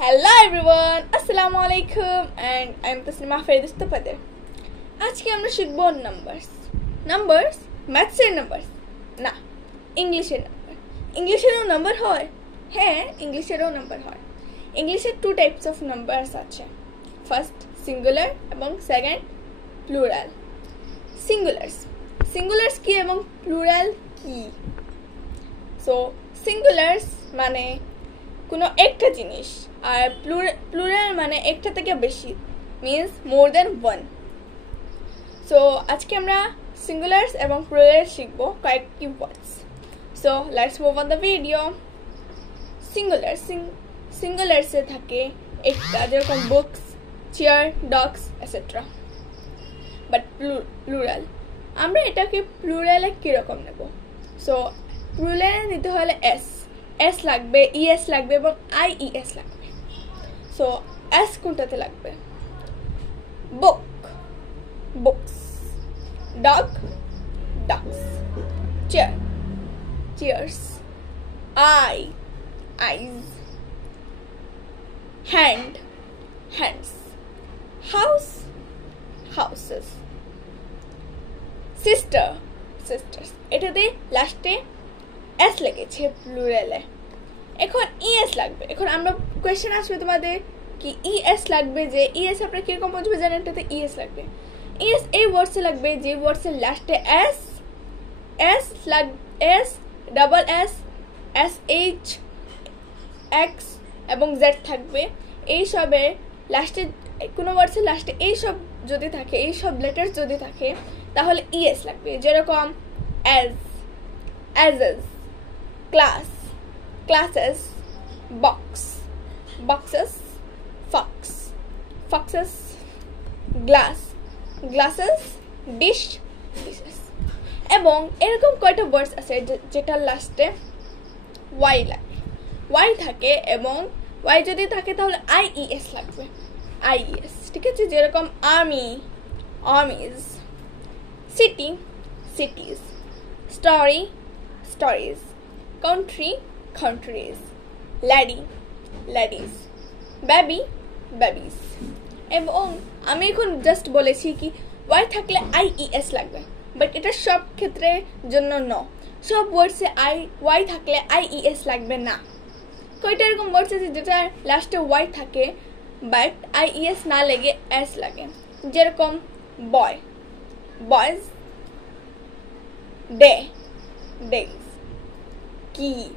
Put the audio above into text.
Hello everyone, Assalamu alaikum and I'm Taslima Ferdistapade. আজকে আমরা শিখব নাম্বারস ম্যাথসের নাম্বার না ইংলিশের নাম্বার ইংলিশেরও নাম্বার হয় হ্যাঁ ইংলিশেরও নাম্বার হয় ইংলিশে টু টাইপস অফ নাম্বারস আছে ফার্স্ট সিঙ্গুলার এবং সেকেন্ড প্লুরাল সিঙ্গুলার্স কি এবং প্লুরাল কি সো সিঙ্গুলার্স মানে কোনো একটা জিনিস আর প্লুরাল মানে একটা থেকে বেশি means more than one so আজকে আমরা সিঙ্গুলার্স এবং প্লুরাল শিখব কয়েকটি words so let's move on the video সিঙ্গুলার্সে থাকে একটা যেরকম books chair dogs etcetera but plural আমরা এটাকে প্লুরালে কীরকম নেব সো প্লুরালে নিতে হলে এস লাগবে ইএস লাগবে এবং আইইএস লাগবে সো এস কোনটাতে লাগবে বুকস ডগ ডগস চেয়ার্স আইজ হ্যান্ডস হাউসেস সিস্টার্স এটাতে লাস্টে এস লেগেছে প্লুরালে এখন ইএস লাগবে এখন আমরা কোয়েশ্চেন আসবে তোমাদের কি ইএস লাগবে যে ইএস আপনারা কিরকম বুঝবে জানেন এটাতে ইএস লাগবে ইএস এই ওয়ার্ডসে লাগবে যে ওয়ার্ডসের লাস্টে S double S H x এবং জেড থাকবে এই সবে লাস্টে কোনো ওয়ার্ডসের লাস্টে এই সব যদি থাকে এই সব লেটার্স যদি থাকে তাহলে ইএস লাগবে যেরকম অ্যাজেস classes boxes foxes glasses dishes এবং এরকম কয়টা ওয়ার্ডস আছে যেটা লাস্টে ওয়াই থাকে এবং ওয়াই যদি থাকে তাহলে আইইএস লাগবে আইইএস ঠিক আছে যেরকম armies cities stories countries ladies babies এবং আমি এখন জাস্ট বলেছি কি ওয়াই থাকলে আইইএস লাগবে বাট এটা সব ক্ষেত্রে জন্য সব ওয়ার্ডসে ওয়াই থাকলে আইইএস লাগবে না কয়টা এরকম ওয়ার্ডস আছে যেটা লাস্টে ওয়াই থাকে বাট আইইএস না লেগে এস লাগে যেরকম বয়েজ days key